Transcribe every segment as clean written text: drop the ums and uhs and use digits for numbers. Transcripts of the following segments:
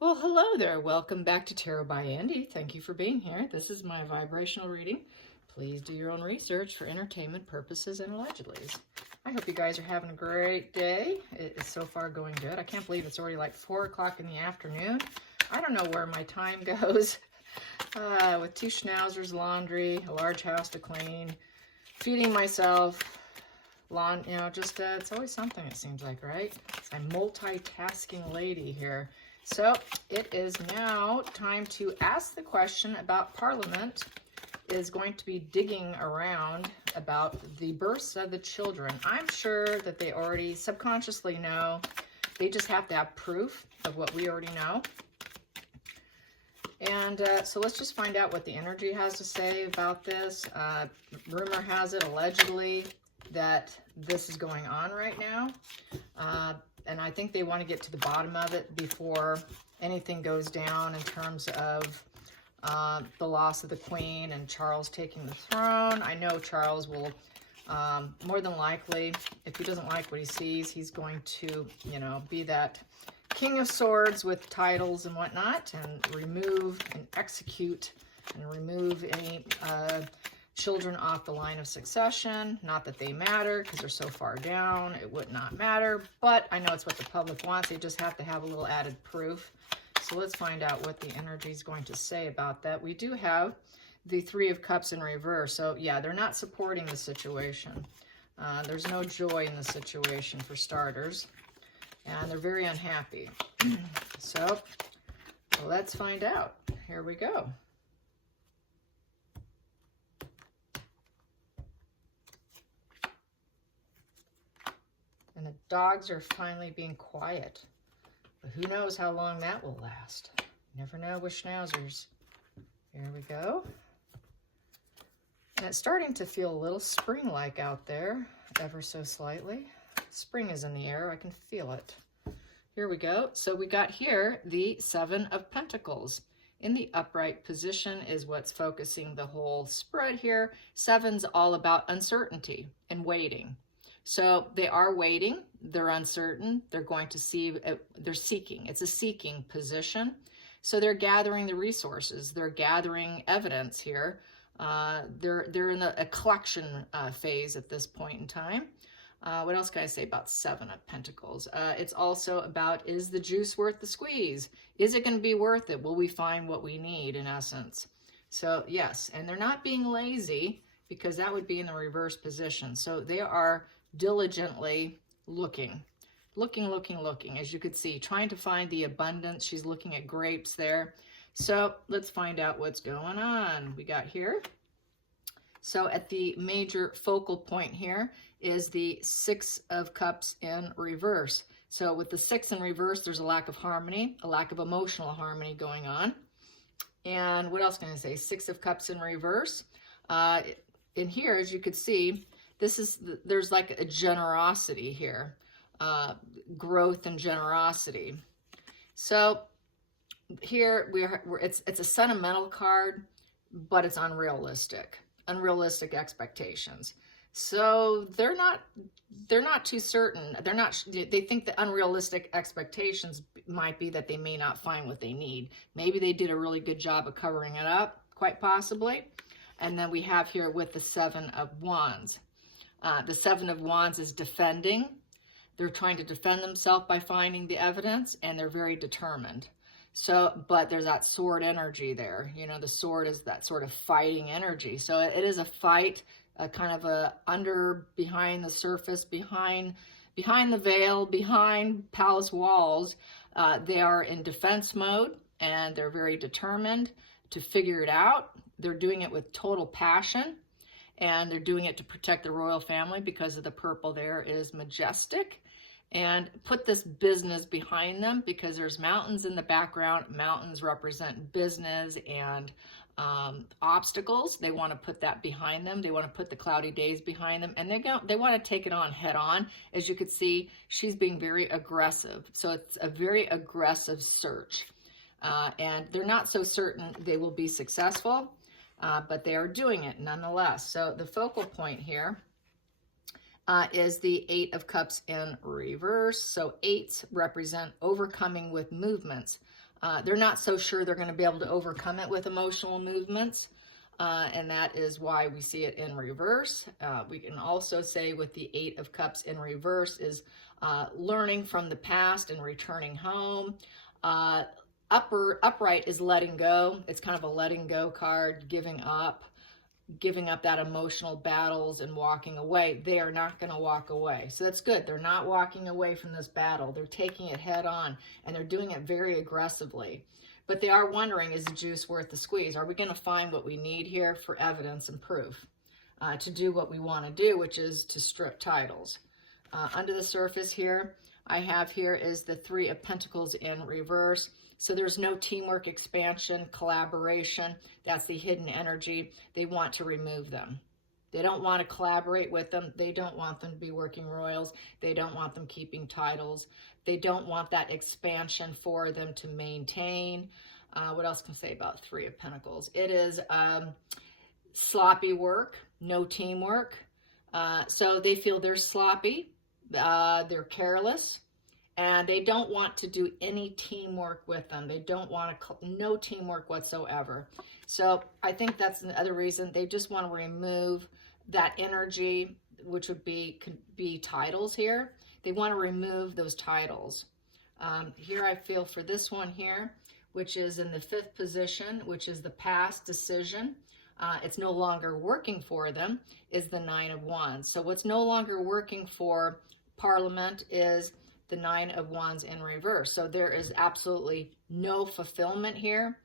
Well, hello there. Welcome back to Tarot by Andy. Thank you for being here. This is my vibrational reading. Please do your own research for entertainment purposes and allegedlys. I hope you guys are having a great day. It is so far going good. I can't believe it's already like 4 o'clock in the afternoon. I don't know where my time goes. With 2 schnauzers, laundry, a large house to clean, feeding myself, it's always something, it seems like, right? I'm a multitasking lady here. So it is now time to ask the question about Parliament is going to be digging around about the births of the children. I'm sure that they already subconsciously know. They just have to have proof of what we already know. And so let's just find out what the energy has to say about this. Rumor has it, allegedly, that this is going on right now. And I think they want to get to the bottom of it before anything goes down in terms of the loss of the Queen and Charles taking the throne. I know Charles will, more than likely, if he doesn't like what he sees, he's going to, be that King of Swords with titles and whatnot, and remove and execute and remove any children off the line of succession. Not that they matter, because they're so far down, it would not matter, but I know it's what the public wants. They just have to have a little added proof. So let's find out what the energy is going to say about that. We do have the 3 of Cups in reverse, so yeah, they're not supporting the situation. There's no joy in the situation for starters, and they're very unhappy. So let's find out. Here we go. And the dogs are finally being quiet. But who knows how long that will last. You never know with schnauzers. Here we go. And it's starting to feel a little spring-like out there, ever so slightly. Spring is in the air. I can feel it. Here we go. So we got here the 7 of Pentacles. In the upright position is what's focusing the whole spread here. 7's all about uncertainty and waiting. So they are waiting, they're uncertain, they're going to see, they're seeking. It's a seeking position. So they're gathering the resources, they're gathering evidence here. They're in a collection phase at this point in time. What else can I say about 7 of Pentacles? It's also about, is the juice worth the squeeze? Is it going to be worth it? Will we find what we need, in essence? So yes, and they're not being lazy, because that would be in the reverse position. So they are diligently looking, as you could see, trying to find the abundance. She's looking at grapes there. So let's find out what's going on. We got here. So at the major focal point here is the 6 of Cups in reverse. So with the 6 in reverse, there's a lack of harmony, a lack of emotional harmony going on. And what else can I say? 6 of Cups in reverse. In here, as you could see, there's like a generosity here, growth and generosity. So here it's a sentimental card, but it's unrealistic expectations. So they're not too certain. They think the unrealistic expectations might be that they may not find what they need. Maybe they did a really good job of covering it up, quite possibly. And then we have here with the 7 of Wands. The 7 of Wands is defending. They're trying to defend themselves by finding the evidence, and they're very determined. So, but there's that sword energy there. The sword is that sort of fighting energy. So it is a fight, a kind of behind the surface, behind the veil, behind palace walls. They are in defense mode, and they're very determined to figure it out. They're doing it with total passion. And they're doing it to protect the royal family, because of the purple there is majestic. And put this business behind them, because there's mountains in the background. Mountains represent business and obstacles. They want to put that behind them. They want to put the cloudy days behind them. And they want to take it on head on. As you can see, she's being very aggressive. So it's a very aggressive search. And they're not so certain they will be successful. But they are doing it nonetheless. So the focal point here is the 8 of Cups in reverse. So 8s represent overcoming with movements. They're not so sure they're going to be able to overcome it with emotional movements. And that is why we see it in reverse. We can also say with the Eight of Cups in reverse is learning from the past and returning home. Upright is letting go. It's kind of a letting go card, giving up that emotional battles and walking away. They are not going to walk away. So that's good. They're not walking away from this battle. They're taking it head on, and they're doing it very aggressively. But they are wondering, is the juice worth the squeeze? Are we going to find what we need here for evidence and proof to do what we want to do, which is to strip titles? Under the surface here, I have here is the Three of Pentacles in reverse. So there's no teamwork, expansion, collaboration. That's the hidden energy. They want to remove them. They don't want to collaborate with them. They don't want them to be working royals. They don't want them keeping titles. They don't want that expansion for them to maintain. What else can I say about Three of Pentacles? It is sloppy work, no teamwork. So they feel they're sloppy, they're careless, and they don't want to do any teamwork with them. They don't want no teamwork whatsoever. So I think that's another reason. They just want to remove that energy, which would be titles here. They want to remove those titles. Here I feel for this one here, which is in the fifth position, which is the past decision. It's no longer working for them, is the Nine of Wands. So what's no longer working for Parliament is the Nine of Wands in reverse. So there is absolutely no fulfillment here.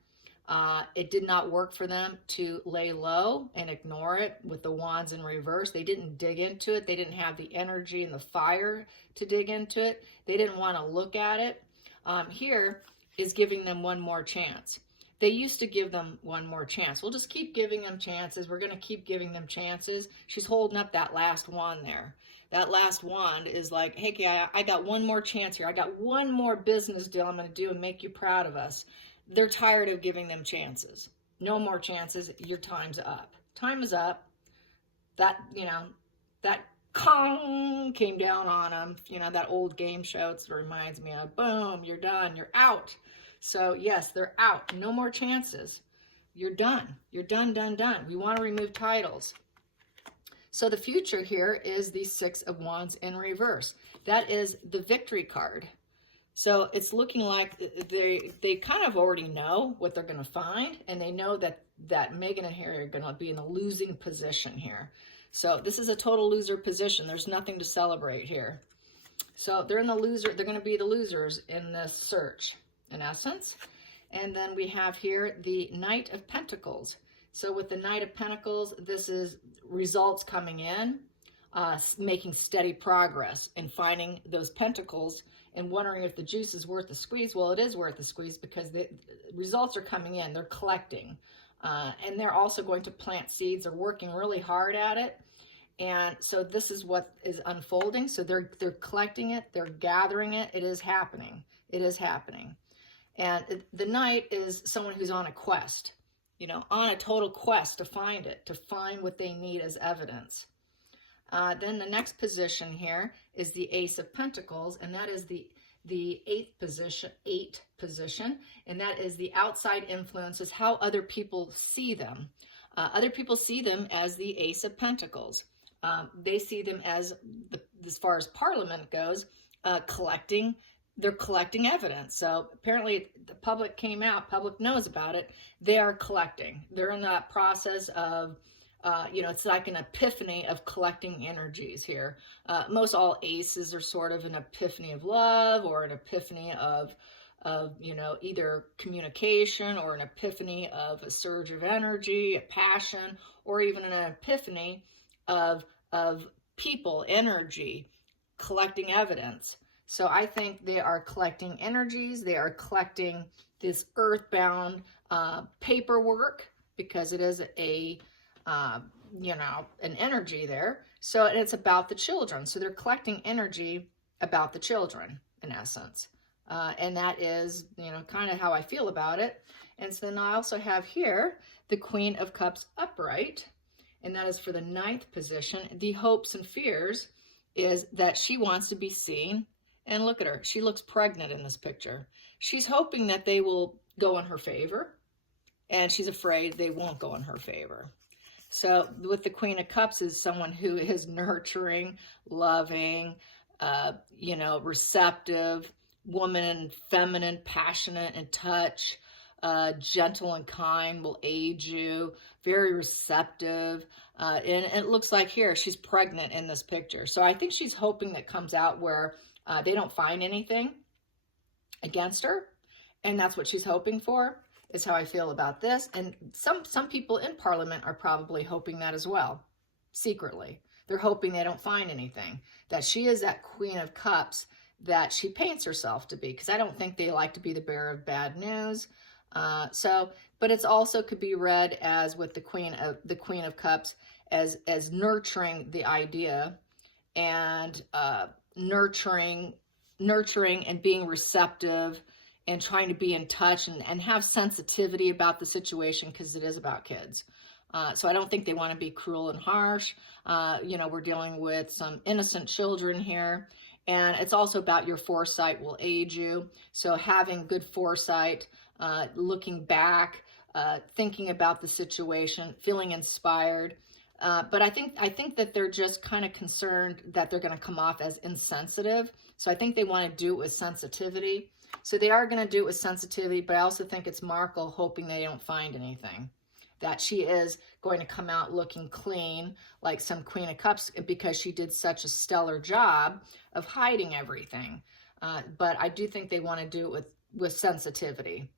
It did not work for them to lay low and ignore it with the Wands in reverse. They didn't dig into it. They didn't have the energy and the fire to dig into it. They didn't want to look at it. Here is giving them one more chance. They used to give them one more chance. We'll just keep giving them chances. We're going to keep giving them chances. She's holding up that last wand there. That last wand is like, hey, I got one more chance here. I got one more business deal I'm going to do and make you proud of us. They're tired of giving them chances. No more chances. Your time's up. Time is up. That, that Kong came down on them. That old game show. It reminds me of, boom, you're done. You're out. So yes, they're out. No more chances. You're done. You're done, done, done. We want to remove titles. So the future here is the Six of Wands in reverse. That is the victory card. So it's looking like they kind of already know what they're going to find, and they know that Megan and Harry are going to be in a losing position here. So this is a total loser position. There's nothing to celebrate here. So they're in the loser. They're going to be the losers in this search, in essence. And then we have here the Knight of Pentacles. So with the Knight of Pentacles, this is results coming in, making steady progress and finding those pentacles and wondering if the juice is worth the squeeze. Well, it is worth the squeeze because the results are coming in. They're collecting. And they're also going to plant seeds. They're working really hard at it. And so this is what is unfolding. So they're collecting it. They're gathering it. It is happening. It is happening. And the Knight is someone who's on a quest, on a total quest to find it, to find what they need as evidence. Then the next position here is the Ace of Pentacles, and that is the eighth position, and that is the outside influences, how other people see them. Other people see them as the Ace of Pentacles. They see them as, as far as Parliament goes, collecting. They're collecting evidence. So apparently the public came out, public knows about it. They are collecting. They're in that process of, it's like an epiphany of collecting energies here. Most all aces are sort of an epiphany of love or an epiphany of either communication or an epiphany of a surge of energy, a passion, or even an epiphany of people, energy, collecting evidence. So I think they are collecting energies. They are collecting this earthbound paperwork because it is an energy there. So it's about the children. So they're collecting energy about the children in essence. And that is, kind of how I feel about it. And so then I also have here the Queen of Cups upright, and that is for the ninth position. The hopes and fears is that she wants to be seen. And look at her. She looks pregnant in this picture. she's hoping that they will go in her favor, and she's afraid they won't go in her favor. So with the Queen of Cups is someone who is nurturing, loving, receptive, woman, feminine, passionate, in touch, gentle and kind, will aid you, very receptive. And it looks like here she's pregnant in this picture. So I think she's hoping that comes out where they don't find anything against her. And that's what she's hoping for, is how I feel about this. And some people in Parliament are probably hoping that as well, secretly. They're hoping they don't find anything, that she is that Queen of Cups that she paints herself to be, because I don't think they like to be the bearer of bad news. But it's also could be read as with the Queen of Cups as nurturing the idea, and nurturing and being receptive, and trying to be in touch and have sensitivity about the situation, because it is about kids. So I don't think they want to be cruel and harsh. We're dealing with some innocent children here. And it's also about your foresight will aid you. So having good foresight, looking back, thinking about the situation, feeling inspired. But I think that they're just kind of concerned that they're going to come off as insensitive. So I think they want to do it with sensitivity. So they are going to do it with sensitivity, but I also think it's Markle hoping they don't find anything, that she is going to come out looking clean, like some Queen of Cups, because she did such a stellar job of hiding everything. But I do think they want to do it with sensitivity,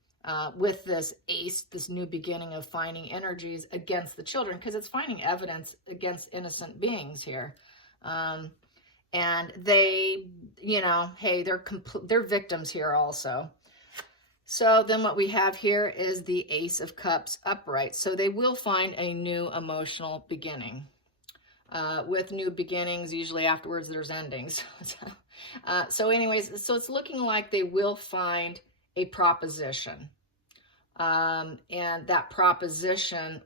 with this ace, this new beginning of finding energies against the children, because it's finding evidence against innocent beings here. And they, hey, they're victims here also. So then what we have here is the Ace of Cups upright. So they will find a new emotional beginning. With new beginnings, usually afterwards there's endings. So anyways, so it's looking like they will find a proposition. And that proposition,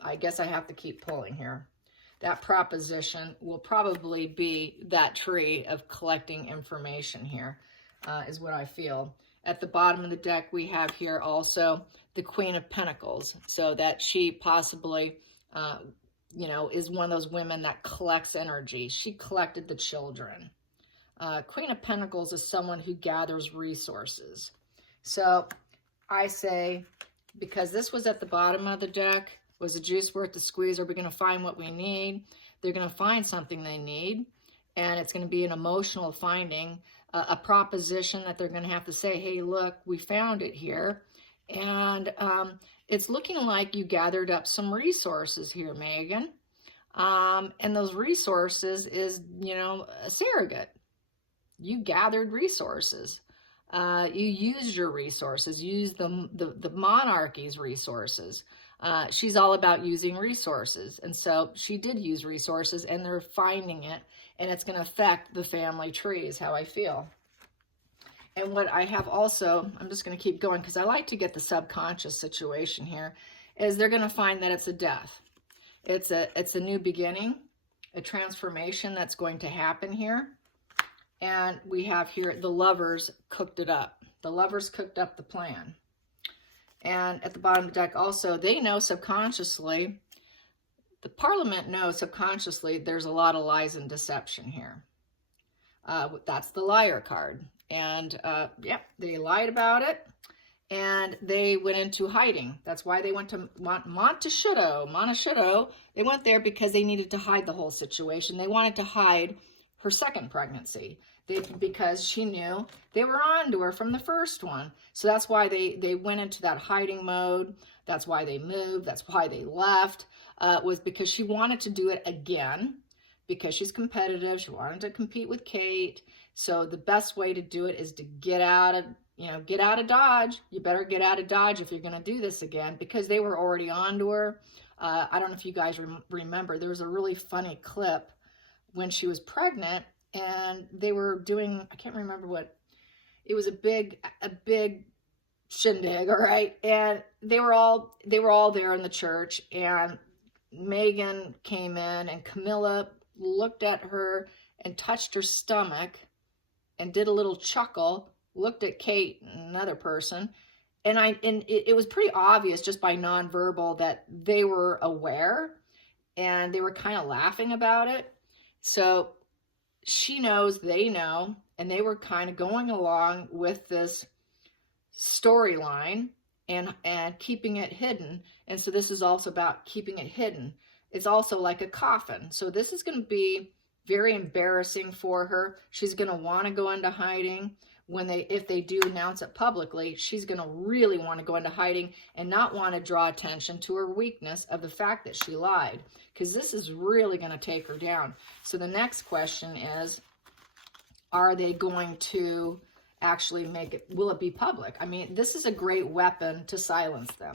I guess I have to keep pulling here. That proposition will probably be that tree of collecting information here, is what I feel. At the bottom of the deck, we have here also the Queen of Pentacles. So that she possibly, is one of those women that collects energy. She collected the children. Queen of Pentacles is someone who gathers resources. So I say, because this was at the bottom of the deck, was the juice worth the squeeze? Are we going to find what we need? They're going to find something they need, and it's going to be an emotional finding, a proposition that they're going to have to say, hey, look, we found it here. And it's looking like you gathered up some resources here, Megan. And those resources is, a surrogate. You gathered resources. You used your resources, used the monarchy's resources. She's all about using resources. And so she did use resources, and they're finding it, and it's going to affect the family tree, is how I feel. And what I have also, I'm just going to keep going because I like to get the subconscious situation here, is they're going to find that it's a death. It's a new beginning, a transformation that's going to happen here. And we have here the Lovers cooked it up. The Lovers cooked up the plan. And at the bottom of the deck also, they know subconsciously, the Parliament knows subconsciously there's a lot of lies and deception here. That's the Liar card. And they lied about it, and they went into hiding. That's why they went to Montecito. They went there because they needed to hide the whole situation. They wanted to hide her second pregnancy. Because she knew they were on to her from the first one. So that's why they went into that hiding mode. That's why they moved. That's why they left, was because she wanted to do it again, because she's competitive. She wanted to compete with Kate. So the best way to do it is to get out of Dodge. You better get out of Dodge if you're going to do this again, because they were already on to her. I don't know if you guys remember, there was a really funny clip when she was pregnant, and they were doing, I can't remember what, it was a big shindig, all right? And they were all there in the church, and Megan came in, and Camilla looked at her and touched her stomach and did a little chuckle looked at Kate, another person, and it was pretty obvious just by nonverbal that they were aware and they were kind of laughing about it. So she knows, they know, and they were kind of going along with this storyline and keeping it hidden. And so this is also about keeping it hidden. It's also like a coffin. So this is going to be very embarrassing for her. She's going to want to go into hiding. If they do announce it publicly, she's going to really want to go into hiding and not want to draw attention to her weakness of the fact that she lied, because this is really going to take her down. So the next question is, are they going to actually make it, will it be public? I mean, this is a great weapon to silence them.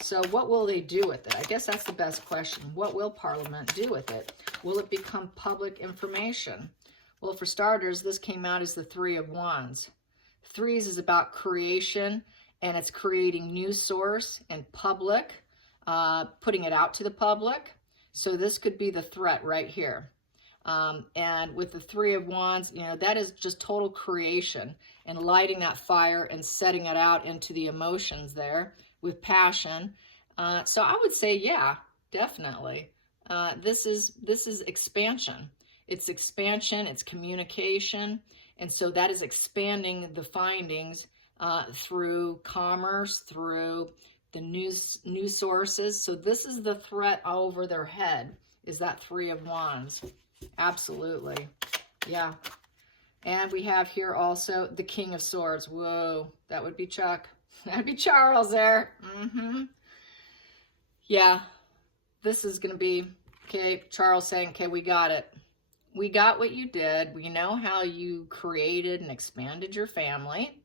So what will they do with it? I guess that's the best question. What will Parliament do with it? Will it become public information? Well, for starters, this came out as the Three of Wands. Threes is about creation, and it's creating news source and public, putting it out to the public. So this could be the threat right here. And with the Three of Wands, you know, that is just total creation and lighting that fire and setting it out into the emotions there with passion. So I would say, yeah, definitely. This is expansion. It's expansion, it's communication. And so that is expanding the findings through commerce, through the news sources. So this is the threat over their head, is that Three of Wands. Absolutely. Yeah. And we have here also the King of Swords. Whoa, that would be Chuck. That'd be Charles there. Yeah, this is going to be, okay, Charles saying, okay, we got it. We got what you did. We know how you created and expanded your family,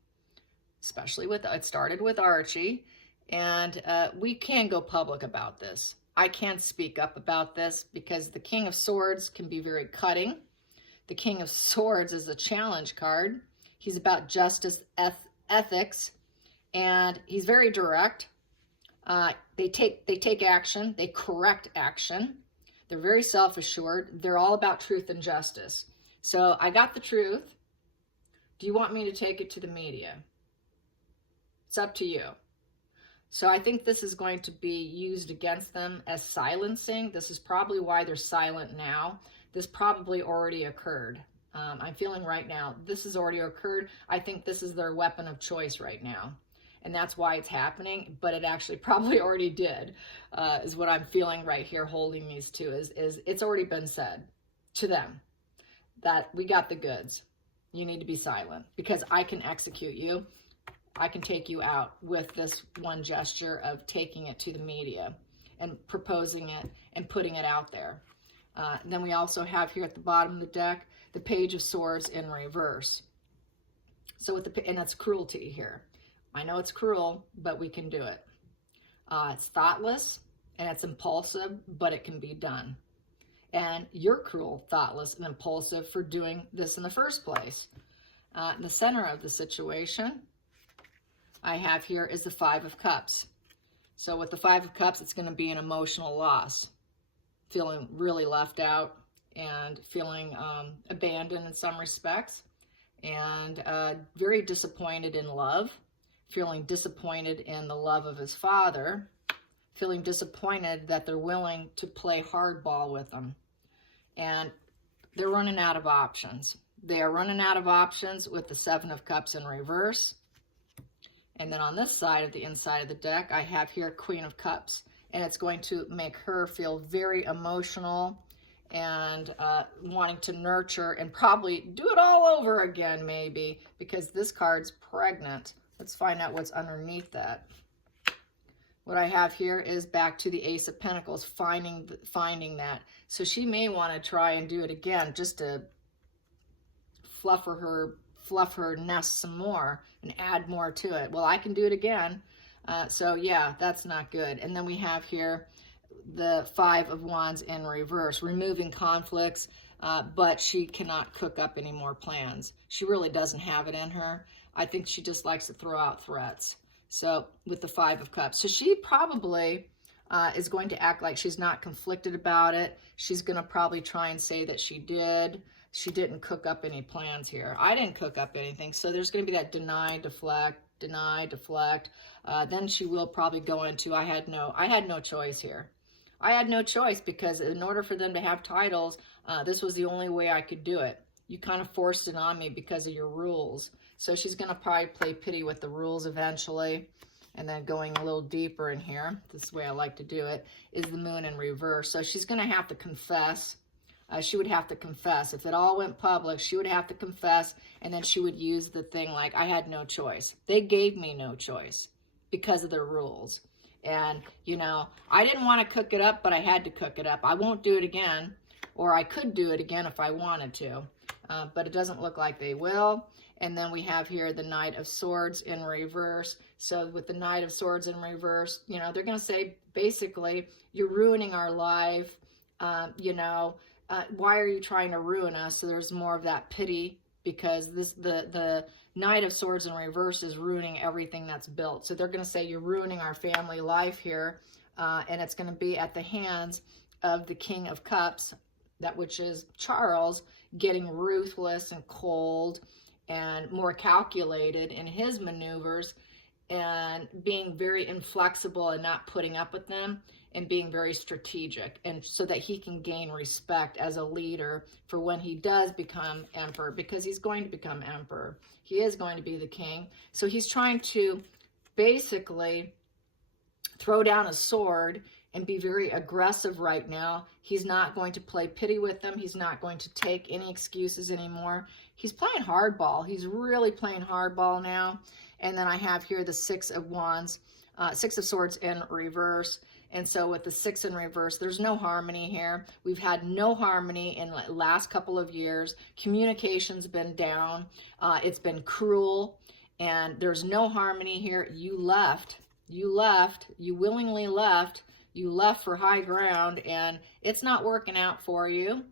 especially with, it started with Archie. And we can go public about this. I can't speak up about this because the King of Swords can be very cutting. The King of Swords is a challenge card. He's about justice, ethics, and he's very direct. They take action. They correct action. They're very self-assured. They're all about truth and justice. So I got the truth. Do you want me to take it to the media? It's up to you. So I think this is going to be used against them as silencing. This is probably why they're silent now. This probably already occurred. I'm feeling right now, this has already occurred. I think this is their weapon of choice right now. And that's why it's happening, but it actually probably already did, is what I'm feeling right here holding these two, is it's already been said to them that we got the goods. You need to be silent because I can execute you. I can take you out with this one gesture of taking it to the media and proposing it and putting it out there. Then we also have here at the bottom of the deck, the Page of Swords in reverse. So with and that's cruelty here. I know it's cruel, but we can do it. It's thoughtless and it's impulsive, but it can be done. And you're cruel, thoughtless, and impulsive for doing this in the first place. In the center of the situation, I have here is the Five of Cups. So with the Five of Cups, it's going to be an emotional loss. Feeling really left out and feeling abandoned in some respects. And very disappointed in love. Feeling disappointed in the love of his father. Feeling disappointed that they're willing to play hardball with him. And they're running out of options. They are running out of options with the Seven of Cups in reverse. And then on this side of the inside of the deck, I have here Queen of Cups. And it's going to make her feel very emotional and wanting to nurture and probably do it all over again, maybe, because this card's pregnant. Let's find out what's underneath that. What I have here is back to the Ace of Pentacles, finding that. So she may want to try and do it again just to fluff her nest some more and add more to it. Well, I can do it again. So yeah, that's not good. And then we have here the Five of Wands in reverse, removing conflicts, but she cannot cook up any more plans. She really doesn't have it in her. I think she just likes to throw out threats. So with the Five of Cups. So she probably is going to act like she's not conflicted about it. She's going to probably try and say that she did. she didn't cook up any plans here. I didn't cook up anything. So there's going to be that deny, deflect, deny, deflect. Then she will probably go into, I had no choice here. I had no choice because in order for them to have titles, this was the only way I could do it. You kind of forced it on me because of your rules. So she's going to probably play pity with the rules eventually. And then going a little deeper in here, this is the way I like to do it, is the moon in reverse. So she's going to have to confess. She would have to confess. If it all went public, she would have to confess, and then she would use the thing like, I had no choice. They gave me no choice because of their rules. And, you know, I didn't want to cook it up, but I had to cook it up. I won't do it again, or I could do it again if I wanted to, but it doesn't look like they will. And then we have here the Knight of Swords in reverse. So with the Knight of Swords in reverse, you know, they're going to say, basically, you're ruining our life. You know, why are you trying to ruin us? So there's more of that pity because the Knight of Swords in reverse is ruining everything that's built. So they're going to say, you're ruining our family life here. And it's going to be at the hands of the King of Cups, that which is Charles, getting ruthless and cold and more calculated in his maneuvers and being very inflexible and not putting up with them and being very strategic, and so that he can gain respect as a leader for when he does become emperor, because he's going to become emperor. He is going to be the king. So he's trying to basically throw down a sword and be very aggressive right now. He's not going to play pity with them. He's not going to take any excuses anymore. He's playing hardball. He's really playing hardball now. And then I have here the Six of Wands, Six of Swords in reverse. And so with the Six in reverse, there's no harmony here. We've had no harmony in the last couple of years. Communication's been down. It's been cruel. And there's no harmony here. You left. You willingly left. You left for high ground, and it's not working out for you.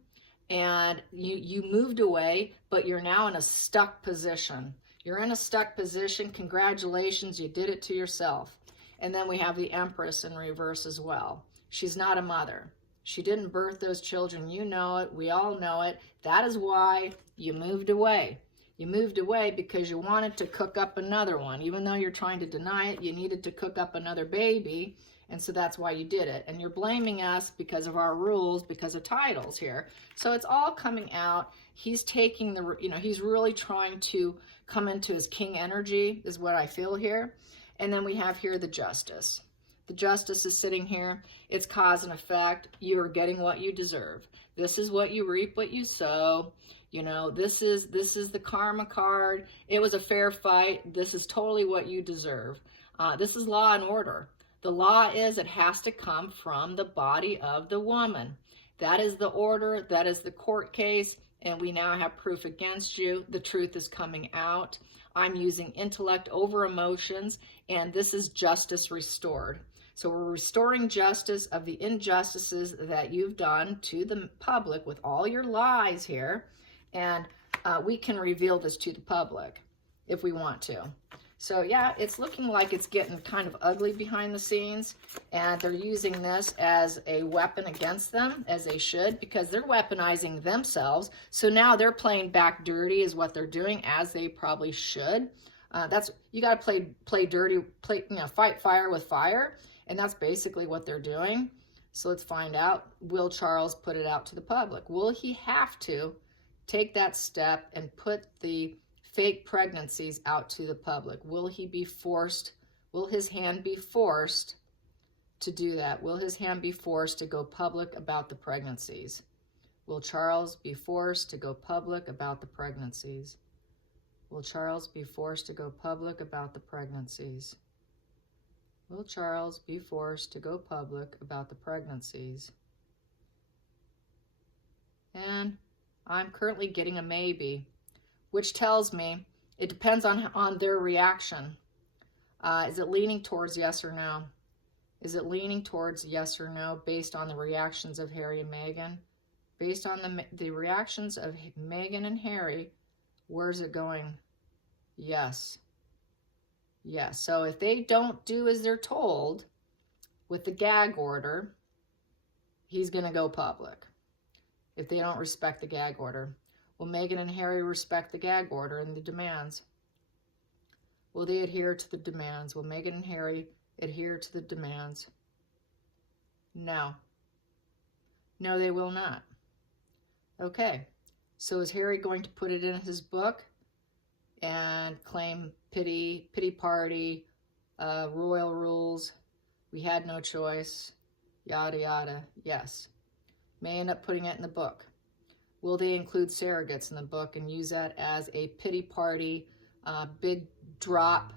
And you moved away, but you're now in a stuck position. You're in a stuck position. Congratulations, you did it to yourself. And then we have the Empress in reverse as well. She's not a mother. She didn't birth those children. You know it. We all know it. That is why you moved away. You moved away because you wanted to cook up another one. Even though you're trying to deny it, you needed to cook up another baby. And so that's why you did it. And you're blaming us because of our rules, because of titles here. So it's all coming out. He's taking the, you know, he's really trying to come into his king energy is what I feel here. And then we have here the Justice. The Justice is sitting here. It's cause and effect. You're getting what you deserve. This is what you reap, what you sow. You know, this is the karma card. It was a fair fight. This is totally what you deserve. This is law and order. The law is it has to come from the body of the woman. That is the order. That is the court case. And we now have proof against you. The truth is coming out. I'm using intellect over emotions. And this is justice restored. So we're restoring justice of the injustices that you've done to the public with all your lies here. And we can reveal this to the public if we want to. So yeah, it's looking like it's getting kind of ugly behind the scenes, and they're using this as a weapon against them, as they should, because they're weaponizing themselves. So now they're playing back dirty is what they're doing, as they probably should. You got to play dirty, fight fire with fire, and that's basically what they're doing. So let's find out, will Charles put it out to the public? Will he have to take that step and put the fake pregnancies out to the public? Will he be forced? Will his hand be forced to do that? Will his hand be forced to go public about the pregnancies? Will Charles be forced to go public about the pregnancies? Will Charles be forced to go public about the pregnancies? Will Charles be forced to go public about the pregnancies? And I'm currently getting a maybe, which tells me it depends on their reaction. Is it leaning towards yes or no? Is it leaning towards yes or no based on the reactions of Harry and Meghan? Based on the reactions of Meghan and Harry, where's it going? Yes. Yes. So if they don't do as they're told with the gag order, he's going to go public. If they don't respect the gag order. Will Meghan and Harry respect the gag order and the demands? Will they adhere to the demands? Will Meghan and Harry adhere to the demands? No. No, they will not. Okay. So is Harry going to put it in his book and claim pity party, royal rules, we had no choice, yada yada? Yes. May end up putting it in the book. Will they include surrogates in the book and use that as a pity party, big drop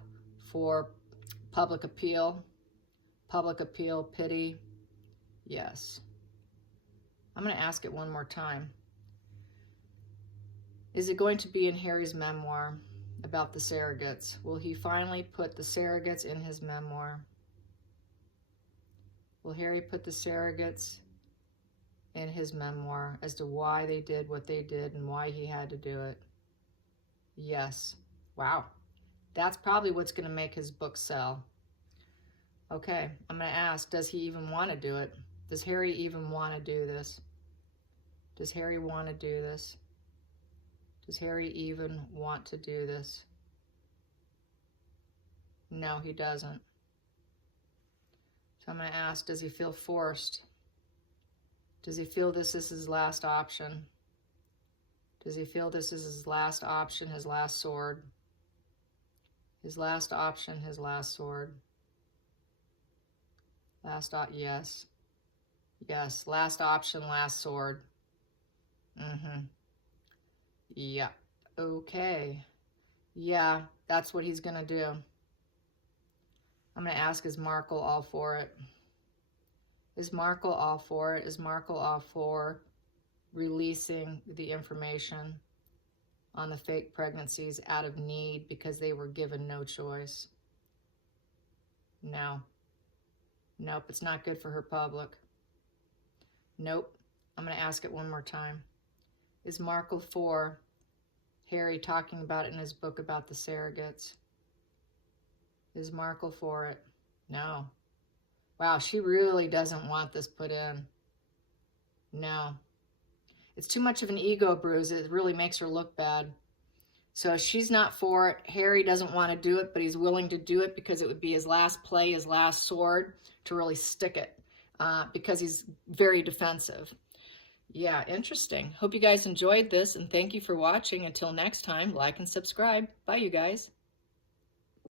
for public appeal? Public appeal, pity? Yes. I'm going to ask it one more time. Is it going to be in Harry's memoir about the surrogates? Will he finally put the surrogates in his memoir? Will Harry put the surrogates in his memoir as to why they did what they did and why he had to do it? Yes. Wow. That's probably what's going to make his book sell. Okay, I'm going to ask, does he even want to do it? Does Harry even want to do this? Does Harry want to do this? Does Harry even want to do this? No, he doesn't. So I'm going to ask, does he feel forced? Does he feel this is his last option? Does he feel this is his last option, his last sword? His last option, his last sword. Yes. Yes, last option, last sword. Yeah. Okay. Yeah, that's what he's going to do. I'm going to ask, is Markle all for it? Is Markle all for it? Is Markle all for releasing the information on the fake pregnancies out of need because they were given no choice? No. Nope, it's not good for her public. Nope. I'm going to ask it one more time. Is Markle for Harry talking about it in his book about the surrogates? Is Markle for it? No. Wow, she really doesn't want this put in. No. It's too much of an ego bruise. It really makes her look bad. So she's not for it. Harry doesn't want to do it, but he's willing to do it because it would be his last play, his last sword to really stick it, because he's very defensive. Yeah, interesting. Hope you guys enjoyed this, and thank you for watching. Until next time, like and subscribe. Bye, you guys.